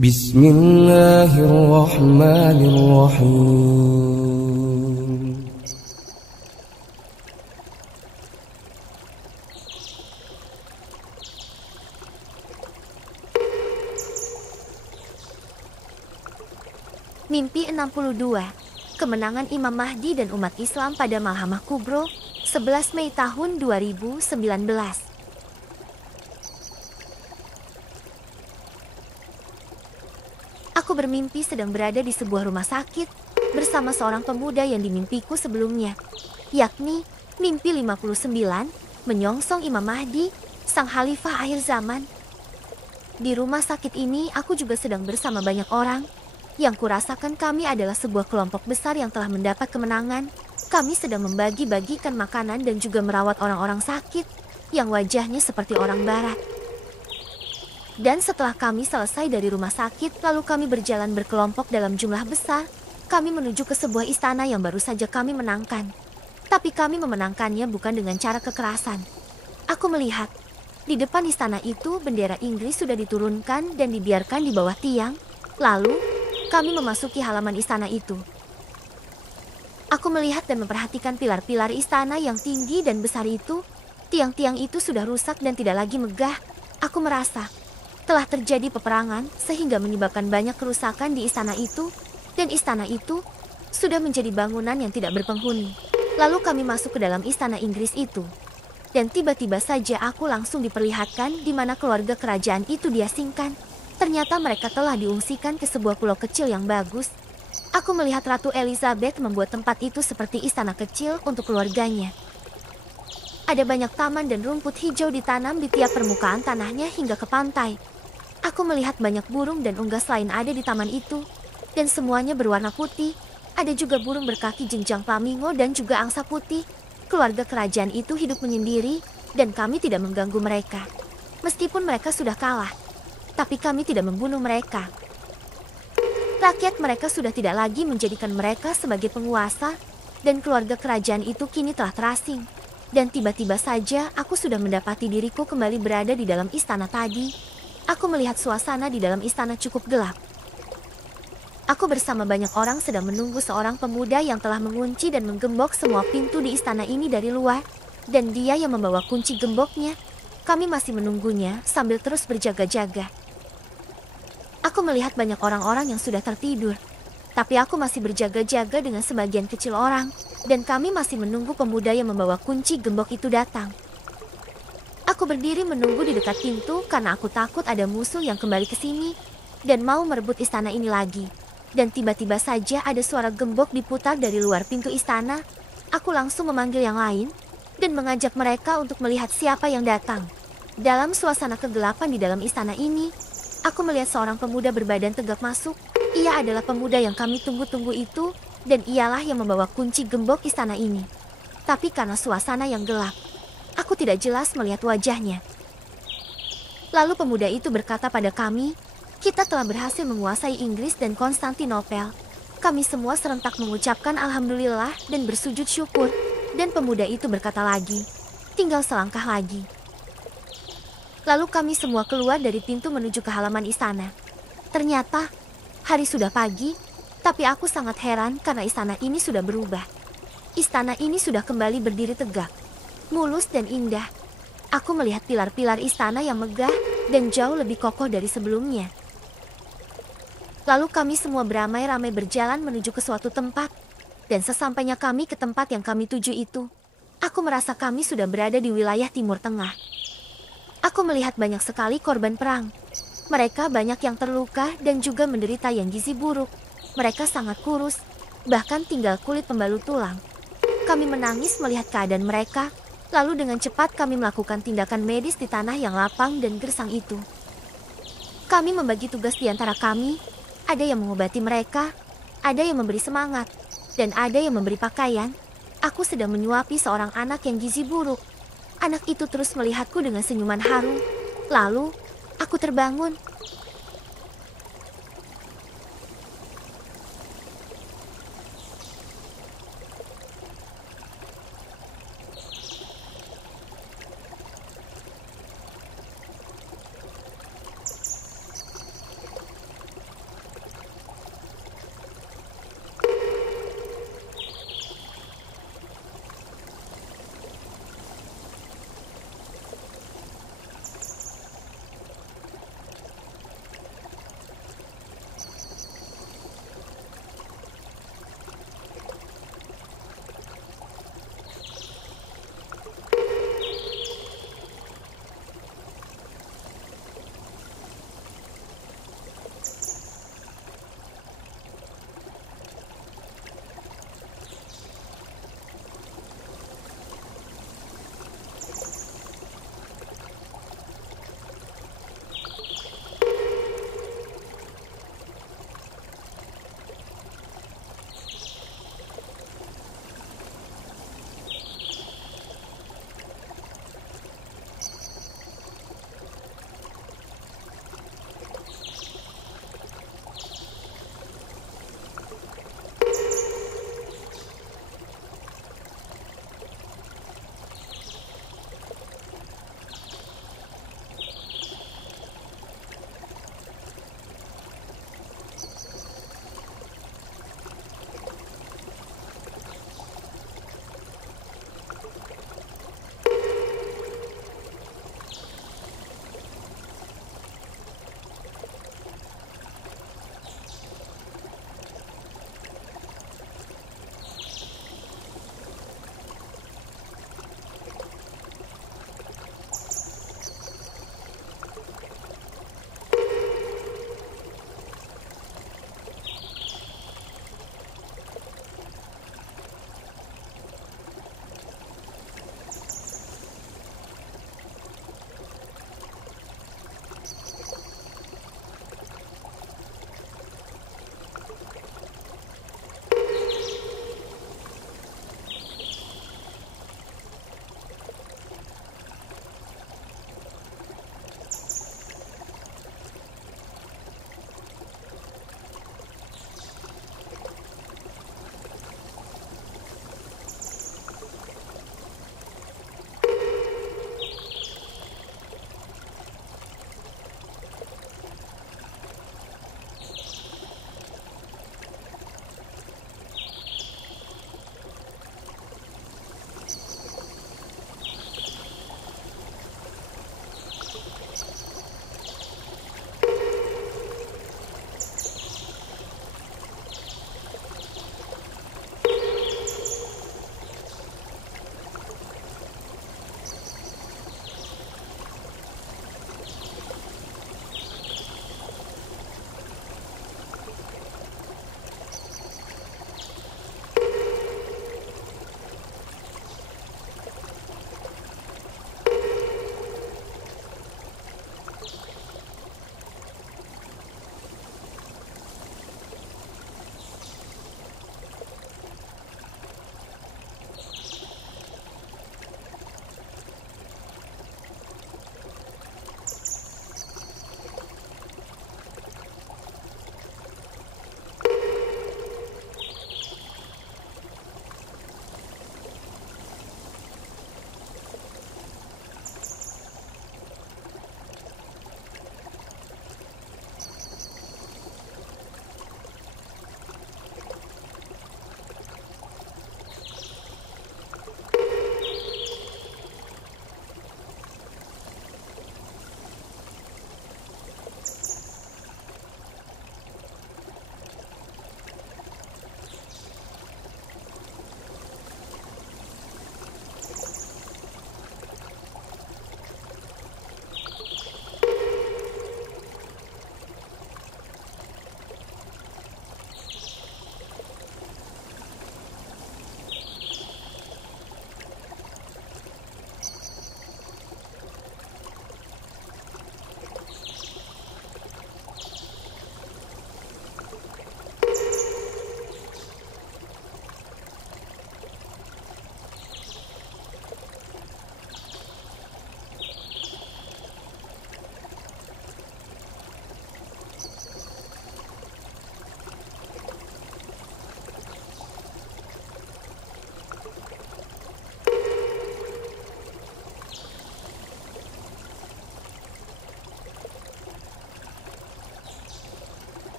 Bismillahirrahmanirrahim. Mimpi 62. Kemenangan Imam Mahdi dan umat Islam pada Malhamah Kubro, 11 Mei tahun 2019. Aku bermimpi sedang berada di sebuah rumah sakit bersama seorang pemuda yang dimimpiku sebelumnya, yakni mimpi 59 menyongsong Imam Mahdi, sang khalifah akhir zaman. Di rumah sakit ini aku juga sedang bersama banyak orang. Yang kurasakan kami adalah sebuah kelompok besar yang telah mendapat kemenangan. Kami sedang membagi-bagikan makanan dan juga merawat orang-orang sakit yang wajahnya seperti orang barat. Dan setelah kami selesai dari rumah sakit, lalu kami berjalan berkelompok dalam jumlah besar. Kami menuju ke sebuah istana yang baru saja kami menangkan. Tapi kami memenangkannya bukan dengan cara kekerasan. Aku melihat, di depan istana itu bendera Inggris sudah diturunkan dan dibiarkan di bawah tiang. Lalu, kami memasuki halaman istana itu. Aku melihat dan memperhatikan pilar-pilar istana yang tinggi dan besar itu. Tiang-tiang itu sudah rusak dan tidak lagi megah. Aku merasa telah terjadi peperangan sehingga menyebabkan banyak kerusakan di istana itu. Dan istana itu sudah menjadi bangunan yang tidak berpenghuni. Lalu kami masuk ke dalam istana Inggris itu. Dan tiba-tiba saja aku langsung diperlihatkan di mana keluarga kerajaan itu diasingkan. Ternyata mereka telah diungsikan ke sebuah pulau kecil yang bagus. Aku melihat Ratu Elizabeth membuat tempat itu seperti istana kecil untuk keluarganya. Ada banyak taman dan rumput hijau ditanam di tiap permukaan tanahnya hingga ke pantai. Aku melihat banyak burung dan unggas lain ada di taman itu. Dan semuanya berwarna putih. Ada juga burung berkaki jenjang flamingo dan juga angsa putih. Keluarga kerajaan itu hidup menyendiri dan kami tidak mengganggu mereka. Meskipun mereka sudah kalah. Tapi kami tidak membunuh mereka. Rakyat mereka sudah tidak lagi menjadikan mereka sebagai penguasa, dan keluarga kerajaan itu kini telah terasing. Dan tiba-tiba saja aku sudah mendapati diriku kembali berada di dalam istana tadi. Aku melihat suasana di dalam istana cukup gelap. Aku bersama banyak orang sedang menunggu seorang pemuda yang telah mengunci dan menggembok semua pintu di istana ini dari luar, dan dia yang membawa kunci gemboknya. Kami masih menunggunya sambil terus berjaga-jaga. Aku melihat banyak orang-orang yang sudah tertidur, tapi aku masih berjaga-jaga dengan sebagian kecil orang, dan kami masih menunggu pemuda yang membawa kunci gembok itu datang. Aku berdiri menunggu di dekat pintu karena aku takut ada musuh yang kembali ke sini dan mau merebut istana ini lagi. Dan tiba-tiba saja ada suara gembok diputar dari luar pintu istana. Aku langsung memanggil yang lain dan mengajak mereka untuk melihat siapa yang datang. Dalam suasana kegelapan di dalam istana ini, aku melihat seorang pemuda berbadan tegap masuk. Ia adalah pemuda yang kami tunggu-tunggu itu, dan ialah yang membawa kunci gembok istana ini. Tapi karena suasana yang gelap, aku tidak jelas melihat wajahnya. Lalu pemuda itu berkata pada kami, kita telah berhasil menguasai Inggris dan Konstantinopel. Kami semua serentak mengucapkan alhamdulillah dan bersujud syukur. Dan pemuda itu berkata lagi, tinggal selangkah lagi. Lalu kami semua keluar dari pintu menuju ke halaman istana. Ternyata hari sudah pagi, tapi aku sangat heran karena istana ini sudah berubah. Istana ini sudah kembali berdiri tegak, mulus dan indah. Aku melihat pilar-pilar istana yang megah dan jauh lebih kokoh dari sebelumnya. Lalu kami semua beramai-ramai berjalan menuju ke suatu tempat. Dan sesampainya kami ke tempat yang kami tuju itu, aku merasa kami sudah berada di wilayah Timur Tengah. Aku melihat banyak sekali korban perang. Mereka banyak yang terluka dan juga menderita yang gizi buruk. Mereka sangat kurus, bahkan tinggal kulit pembalut tulang. Kami menangis melihat keadaan mereka, lalu dengan cepat kami melakukan tindakan medis di tanah yang lapang dan gersang itu. Kami membagi tugas di antara kami, ada yang mengobati mereka, ada yang memberi semangat, dan ada yang memberi pakaian. Aku sedang menyuapi seorang anak yang gizi buruk. Anak itu terus melihatku dengan senyuman haru. Lalu, aku terbangun